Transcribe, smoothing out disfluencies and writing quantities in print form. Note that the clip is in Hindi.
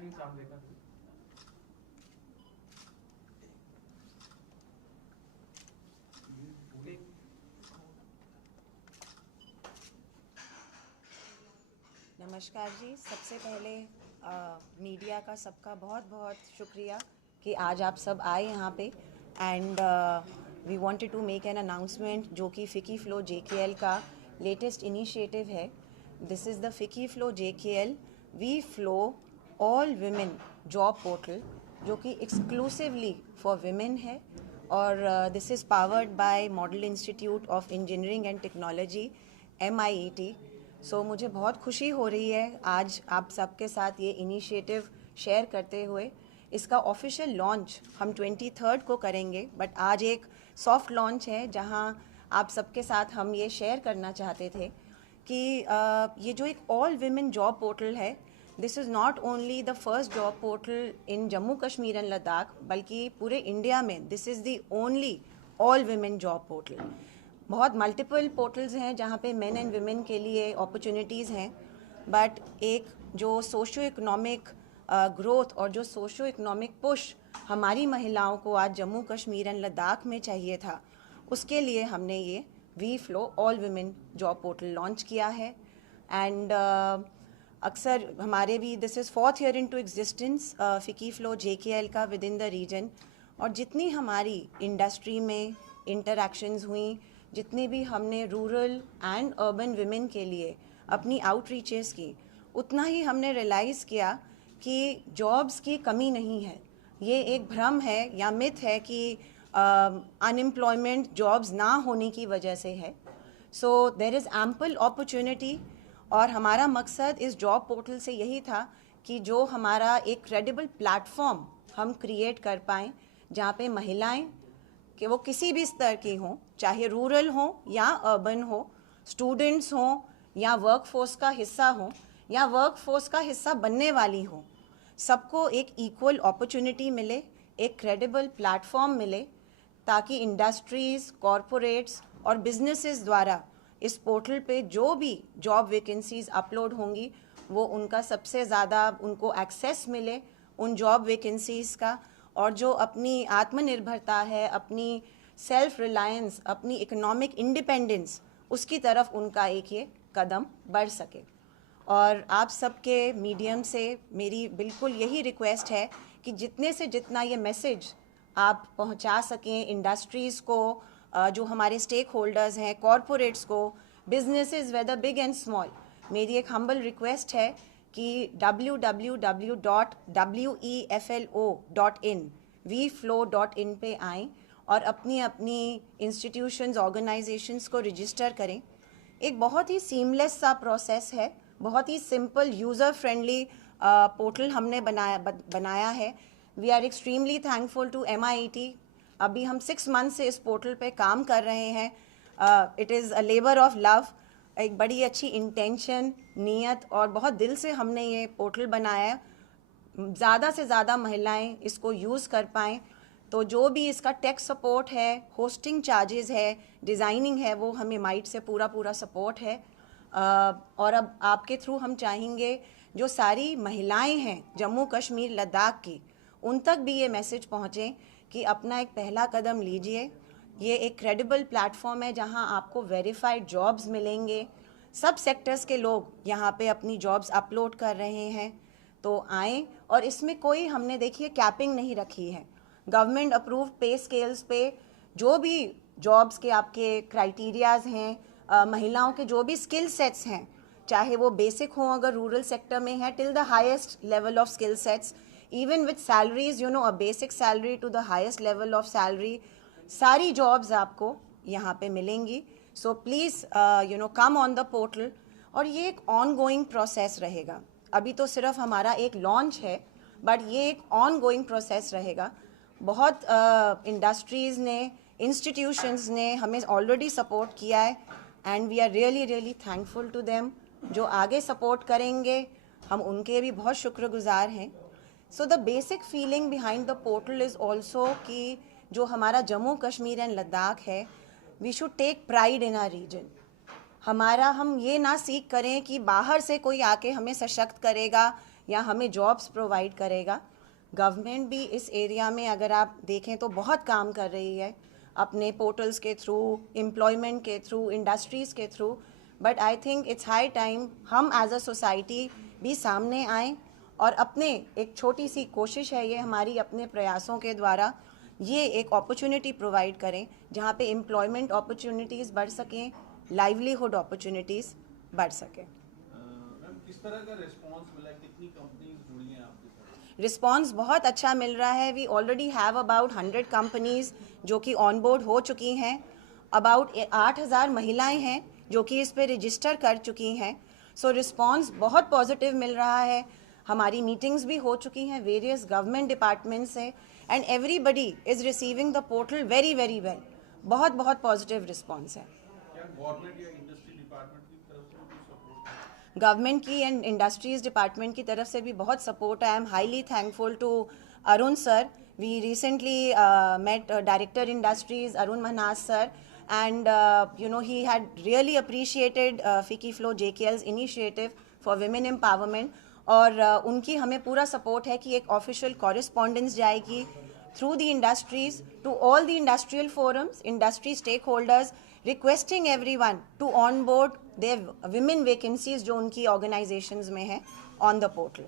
नमस्कार जी। सबसे पहले मीडिया का सबका बहुत बहुत शुक्रिया कि आज आप सब आए यहाँ पे and we wanted to make an announcement जो कि फिकी फ्लो JKL का लेटेस्ट इनिशिएटिव है। This is the FICCI FLO JKL we flow all women job portal जो कि एक्सक्लूसिवली फॉर विमेन है और this is powered by model institute of engineering and technology MIET। So मुझे बहुत खुशी हो रही है आज आप सबके साथ ये इनिशिएटिव शेयर करते हुए। इसका ऑफिशियल लॉन्च हम 23 को करेंगे, बट आज एक सॉफ्ट लॉन्च है जहां आप सबके साथ हम ये शेयर करना चाहते थे कि ये जो एक ऑल विमेन जॉब पोर्टल है, this is not only the first job portal in Jammu Kashmir and Ladakh, बल्कि पूरे इंडिया में this is the only all women job portal. बहुत मल्टीपल पोर्टल्स हैं जहाँ पे मेन एंड विमेन के लिए अपॉर्चुनिटीज़ हैं, बट एक जो सोशो इकोनॉमिक ग्रोथ और जो सोशो इकोनॉमिक पुश हमारी महिलाओं को आज जम्मू कश्मीर एंड लद्दाख में चाहिए था, उसके लिए हमने ये we flow all women job portal launch किया है। एंड अक्सर हमारे भी this is 4th year into existence FICCI FLO JKL का विद इन द रीजन, और जितनी हमारी इंडस्ट्री में इंटरैक्शंस हुई, जितनी भी हमने रूरल एंड अर्बन विमेन के लिए अपनी आउटरीचेस की, उतना ही हमने रियलाइज़ किया कि जॉब्स की कमी नहीं है। ये एक भ्रम है या मिथ है कि अनएम्प्लॉयमेंट जॉब्स ना होने की वजह से है। So there is ample opportunity, और हमारा मकसद इस जॉब पोर्टल से यही था कि जो हमारा एक क्रेडिबल प्लेटफॉर्म हम क्रिएट कर पाएँ जहाँ पे महिलाएं कि वो किसी भी स्तर की हों, चाहे रूरल हो या अर्बन हो, स्टूडेंट्स हों या वर्कफोर्स का हिस्सा हों या वर्कफोर्स का हिस्सा बनने वाली हों, सबको एक इक्वल अपॉर्चुनिटी मिले, एक क्रेडिबल प्लेटफॉर्म मिले, ताकि इंडस्ट्रीज़, कॉरपोरेट्स और बिजनेसेस द्वारा इस पोर्टल पे जो भी जॉब वैकेंसीज़ अपलोड होंगी वो उनका सबसे ज़्यादा उनको एक्सेस मिले उन जॉब वैकेंसीज़ का, और जो अपनी आत्मनिर्भरता है, अपनी सेल्फ रिलायंस, अपनी इकोनॉमिक इंडिपेंडेंस, उसकी तरफ उनका एक ये कदम बढ़ सके। और आप सबके मीडियम से मेरी बिल्कुल यही रिक्वेस्ट है कि जितने से जितना ये मैसेज आप पहुंचा सकें इंडस्ट्रीज़ को, जो हमारे स्टेक होल्डर्स हैं, कॉरपोरेट्स को, businesses whether big and small, मेरी एक हम्बल रिक्वेस्ट है कि www.weflo.in vflow.in पे आएँ और अपनी अपनी इंस्टीट्यूशंस, ऑर्गेनाइजेशंस को रजिस्टर करें। एक बहुत ही सीमलेस सा प्रोसेस है, बहुत ही सिंपल यूज़र फ्रेंडली पोर्टल हमने बनाया है। We are extremely thankful to MIET। अभी हम 6 मंथ से इस पोर्टल पे काम कर रहे हैं। It is a labour of love, एक बड़ी अच्छी इंटेंशन, नीयत और बहुत दिल से हमने ये पोर्टल बनाया। ज़्यादा से ज़्यादा महिलाएं इसको यूज़ कर पाएँ, तो जो भी इसका टेक सपोर्ट है, होस्टिंग चार्जेस है, डिज़ाइनिंग है, वो हमें माइट से पूरा सपोर्ट है। और अब आपके थ्रू हम चाहेंगे जो सारी महिलाएं हैं जम्मू कश्मीर लद्दाख की, उन तक भी ये मैसेज पहुँचे कि अपना एक पहला कदम लीजिए। ये एक क्रेडिबल प्लेटफॉर्म है जहां आपको वेरीफाइड जॉब्स मिलेंगे। सब सेक्टर्स के लोग यहाँ पे अपनी जॉब्स अपलोड कर रहे हैं, तो आएँ। और इसमें कोई हमने देखिए कैपिंग नहीं रखी है। गवर्नमेंट अप्रूव्ड पे स्केल्स पे जो भी जॉब्स के आपके क्राइटेरियाज हैं, महिलाओं के जो भी स्किल सेट्स हैं, चाहे वो बेसिक हों अगर रूरल सेक्टर में है, till the highest level of skill sets, even with salaries, a basic salary to the highest level of salary, सारी जॉब्स आपको यहाँ पे मिलेंगी। So please come on the portal. और ये एक ऑन गोइंग प्रोसेस रहेगा। अभी तो सिर्फ हमारा एक लॉन्च है, बट ये एक ऑन गोइंग प्रोसेस रहेगा। बहुत इंडस्ट्रीज़ ने, इंस्टीट्यूशंस ने हमें ऑलरेडी सपोर्ट किया है and we are really thankful to them. जो आगे सपोर्ट करेंगे हम उनके भी बहुत शुक्रगुजार हैं। So the basic feeling behind the portal is also कि जो हमारा जम्मू कश्मीर एंड लद्दाख है, we should take pride in our region. हम ये ना सीख करें कि बाहर से कोई आके हमें सशक्त करेगा या हमें जॉब्स प्रोवाइड करेगा। गवर्नमेंट भी इस एरिया में अगर आप देखें तो बहुत काम कर रही है अपने पोर्टल्स के थ्रू, एम्प्लॉयमेंट के थ्रू, इंडस्ट्रीज़ के through. But I think it's high time हम एज अ सोसाइटी भी सामने आएँ और अपने एक छोटी सी कोशिश है ये हमारी, अपने प्रयासों के द्वारा ये एक अपॉर्चुनिटी प्रोवाइड करें जहाँ पे एम्प्लॉयमेंट अपॉर्चुनिटीज़ बढ़ सकें, लाइवलीहुड अपॉर्चुनिटीज़ बढ़ सकें। मैम किस तरह का रिस्पांस मिला, कितनी कंपनीज जुड़ी हैं आपके साथ? रिस्पांस बहुत अच्छा मिल रहा है। We already have about 100 companies जो कि ऑन बोर्ड हो चुकी हैं। अबाउट 8,000 महिलाएं हैं जो कि इस पे रजिस्टर कर चुकी हैं। सो रिस्पांस बहुत पॉजिटिव मिल रहा है। हमारी मीटिंग्स भी हो चुकी हैं वेरियस गवर्नमेंट डिपार्टमेंट से, and everybody is receiving the portal very very well. बहुत बहुत पॉजिटिव रिस्पांस है। क्या गवर्नमेंट या इंडस्ट्री डिपार्टमेंट की तरफ से भी सपोर्ट है? गवर्नमेंट की एंड इंडस्ट्रीज़ डिपार्टमेंट की तरफ से भी बहुत सपोर्ट है। I am highly thankful to Arun sir. We recently met director industries Arun Manhas sir, and he had really appreciated FICCI Flow JKL's initiative for women empowerment, और उनकी हमें पूरा सपोर्ट है कि एक ऑफिशियल कॉरेस्पॉन्डेंस जाएगी through the industries to all the industrial forums, industry stakeholders, requesting everyone to on board their women vacancies जो उनकी ऑर्गेनाइजेशंस में है ऑन द पोर्टल।